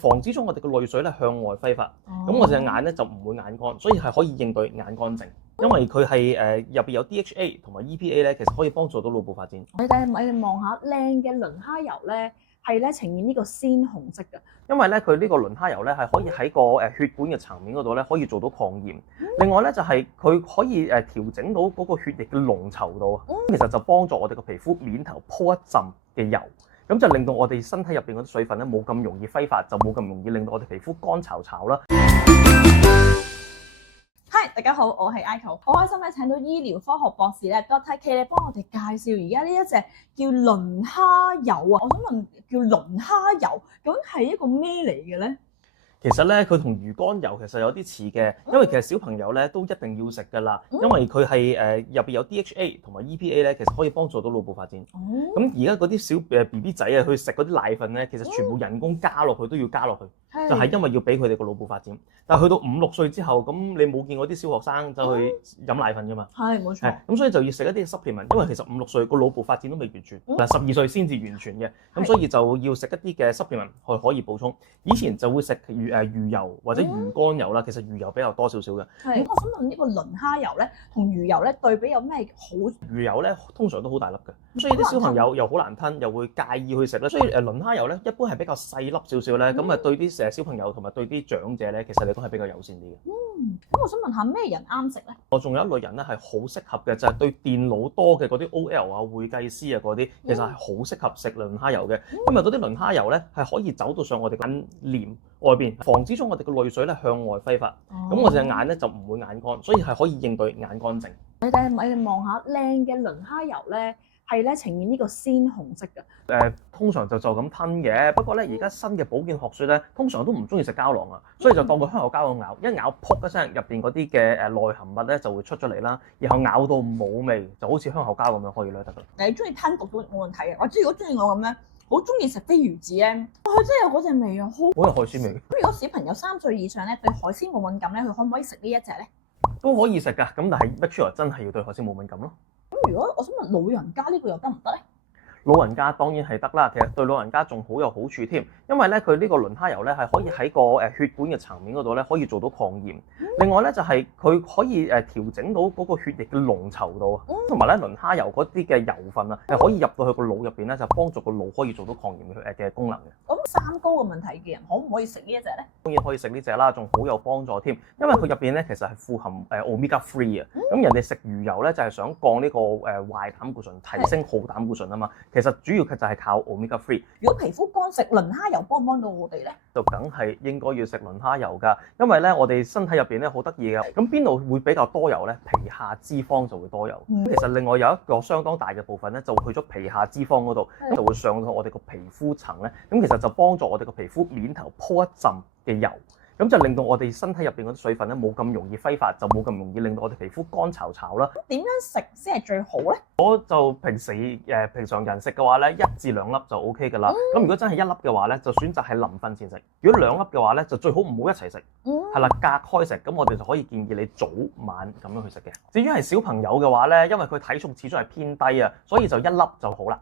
防止咗我哋嘅淚水咧向外揮發。咁我隻眼咧就唔會眼乾，所以係可以應對眼乾症。因為佢係入邊有 DHA 同埋 EPA 咧，其實可以幫助到腦部發展。你哋望下靚嘅輪蝦油咧，係咧呈現呢個鮮紅色嘅。因為咧佢呢個輪蝦油咧係可以喺個血管嘅層面嗰度咧可以做到抗炎。另外咧就係佢可以調整到嗰個血液嘅濃稠度啊。其實就幫助我哋個皮膚面頭鋪一陣嘅油。咁就令到我哋身體入邊嗰啲水分咧冇咁容易揮發，就冇咁容易令到我哋皮膚乾炒炒啦。Hi， 大家好，我係 Aiko，好開心咧請到醫療科學博士咧 Dr. K 咧幫我哋介紹而家呢一隻叫輪蝦油啊。我想問，叫輪蝦油究竟係一個咩嚟嘅咧？其實咧，佢同魚肝油其實有啲似嘅，因為其實小朋友咧都一定要食㗎啦，因為佢係入邊有 DHA 同埋 EPA 咧，其實可以幫助到腦部發展。咁而家嗰啲小BB 仔啊，去食嗰啲奶粉咧，其實全部人工加落去都要加落去，就係因為要俾佢哋個腦部發展。但係去到5、6歲之後，咁你冇見過啲小學生就去飲奶粉㗎嘛？係冇錯。咁所以就要食一啲 supplement，因為其實5、6歲個腦部發展都未完全，嗱12歲先至完全嘅，咁所以就要食一啲嘅 supplement 去可以補充。以前就會食魚油或者魚肝油啦，其實魚油比較多少少嘅。係，我想問呢個輪蝦油咧同魚油咧對比有咩好？魚油咧通常都好大粒嘅，咁所以啲小朋友又好難吞，又會介意去食咧。所以輪蝦油咧一般係比較細粒少少咧，咁啊對啲小朋友同埋對啲長者咧，其實你都係比較友善啲嘅。咁我想問下咩人啱食咧？我仲有一類人咧係好適合嘅，就係對電腦多嘅嗰啲 OL 啊、會計師啊嗰啲，其實係好適合食輪蝦油嘅，因為嗰啲輪蝦油咧係可以走到上我哋眼簾外邊，防止咗我哋嘅淚水咧向外揮發。咁我隻眼咧就唔會眼乾，所以係可以應對眼乾症。你哋望下靚嘅輪蝦油咧，係咧呈現呢個鮮紅色嘅。通常就咁吞嘅，不過咧而家新嘅保健學說咧，通常都唔中意食膠囊啊，所以就當個香口膠咁咬，一咬噗一聲，入邊嗰啲嘅內含物咧就會出咗嚟啦，然後咬到冇味，就好似香口膠咁樣可以咧得㗎。你中意吞毒都冇問題嘅，我知如果中意我咁樣，好中意食飛魚子咧，佢真係有嗰隻味啊，好有海鮮味。咁如果小朋友3歲以上咧對海鮮冇敏感咧，佢可唔可以食呢一隻咧？都可以食㗎，咁但係 make sure 真係要對海鮮冇敏感咯。咁如果我想問老人家呢個又得唔得咧？老人家當然係得啦，其實對老人家仲好有好處添，因為咧佢呢個輪蝦油咧係可以喺個血管嘅層面嗰度咧可以做到抗炎。另外咧就係佢可以調整到嗰個血液嘅濃稠度啊，同埋咧輪蝦油嗰啲嘅油分啊係可以入到去個腦入邊咧，就幫助個腦可以做到抗炎嘅功能嘅。咁三高嘅問題嘅人可唔可以食呢一隻咧？當然可以食呢隻啦，仲好有幫助添，因為佢入邊咧其實係富含Omega 3啊。咁人哋食魚油咧就係想降呢個壞膽固醇，提升好膽固醇啊嘛。其實主要佢就係靠 Omega 3。如果皮膚乾食輪蝦油幫唔幫到我哋咧？就梗係應該要食輪蝦油㗎，因為咧我哋身體入邊咧好得意嘅，咁邊度會比較多油咧？皮下脂肪就會多油。其實另外有一個相當大嘅部分咧，就會去咗皮下脂肪嗰度，就會上到我哋個皮膚層咧，咁其實就幫助我哋個皮膚面頭鋪一陣嘅油。咁就令到我哋身體入邊嗰啲水分咧冇咁容易揮發，就冇咁容易令到我哋皮膚乾炒炒啦。點樣食先係最好咧？我就平常人食嘅話咧，1至2粒就 O K 㗎啦。咁如果真係1粒嘅話咧，就選擇喺臨瞓前食；如果2粒嘅話咧，就最好唔好一齊食，係啦，隔開食。咁我哋就可以建議你早晚咁樣去食嘅。至於係小朋友嘅話咧，因為佢體重始終係偏低啊，所以就1粒就好啦。